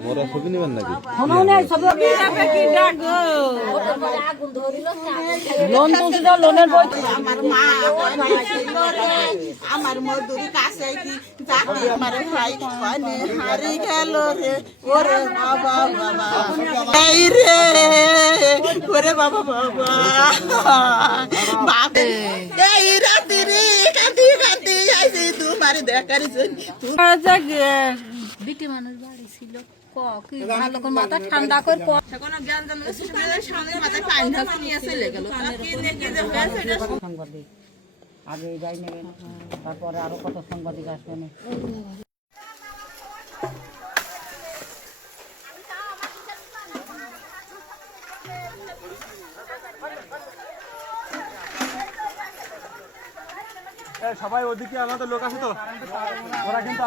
মোরা ছবি নেবেন নাকি? লোন তুলছিল, লোনের বই আমার মা আমার মধুর কাছে কি যাকে আমার ভাই কনে হারি গেল রে ওরে বাবা বাবা এই রে ওরে বাবা বাবা বাবা এই রাতে রে কাঁদি কাঁদি আইছে তোমার দেখার জন্য বিটি মানুষ বাড়ি ছিল কি ভালো করে মাথা ঠান্ডা করে কোনো জ্ঞান জান সামনে মাথায় পানি ঢাকা নিয়ে চলে গেল সাংবাদিক আগে যাই নেবেন, তারপরে আরো কত সাংবাদিক আসবেন। সবাই ওদিকে আমাদের লোক আছে তো, ওরা কিন্তু